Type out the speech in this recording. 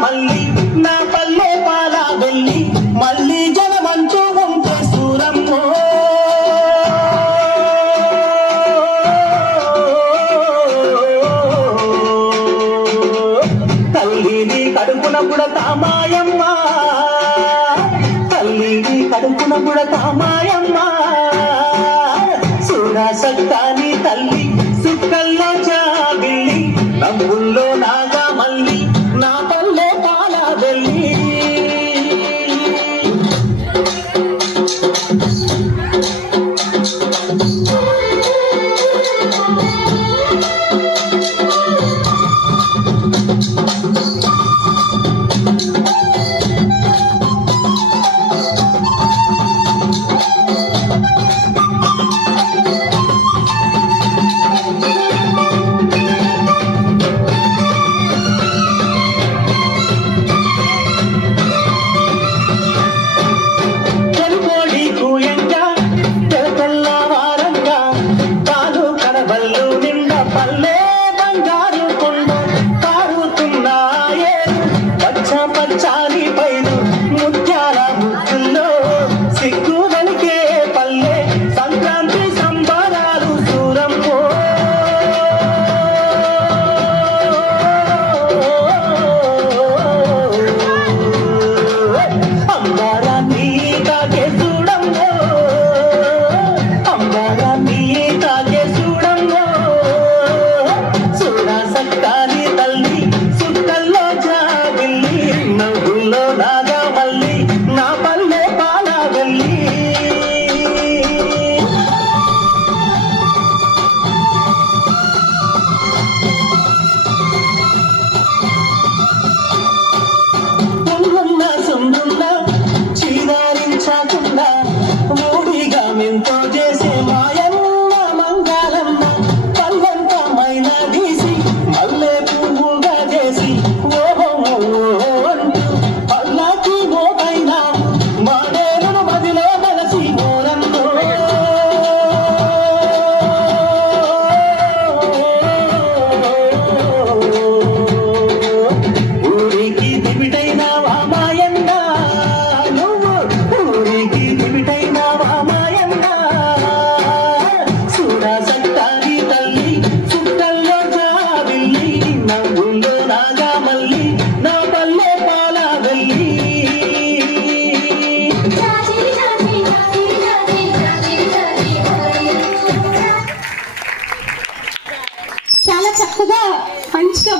మళ్ళీ నా పల్లె పాల వెళ్ళి మళ్ళీ జనమంచు ఉంటే సూరమ్మో తల్లిని కడుపున పుడతా మాయమ్మ తల్లిని కడుపున పుడతా మాయమ్మ సూరా సక్కాని తల్లి సుక్కల్లో జాబిల్లి నవ్వుల్లో నాగా మళ్ళీ నా పల్లె పాల వెళ్ళి పచ్చాని పైరు ముత్యాల ముద్దుల్లో సిగ్గుదనికే పల్లె సంక్రాంతి సంబరాలు సూరమ్మో అంబారాన్ని తాకే చూడమ్మో అంబారాన్ని తాకే చూడమ్మో చూడా సక్కాని తల్లి సుక్కల్లో జాబిల్లి నవ్వుల్లో నాగా మళ్ళీ నా పల్లె పాల వెళ్ళి పొంగున్న సొందున్న చీదారించకుండా ఊడిగా మెంతో చేసే మాయన్న మంగాలన్న పల్లంత మైనా తీసి మల్లె పువ్వుగా చేసి ఓహో అంటూ పల్లాకి మోకైనా మాడేరును మదిలో మలసి మోరన్నో ఊరికి దివిటైనా మాయన్న నువ్వు ఊరికి దివిటైనా మాయన్న చూడా సక్కాని తల్లి చుట్టల్లో జాబిల్లి నవ్వుల్లో నాగా మళ్ళీ నా పల్లె పాల వెళ్ళి చాలా చక్కగా మంచిగా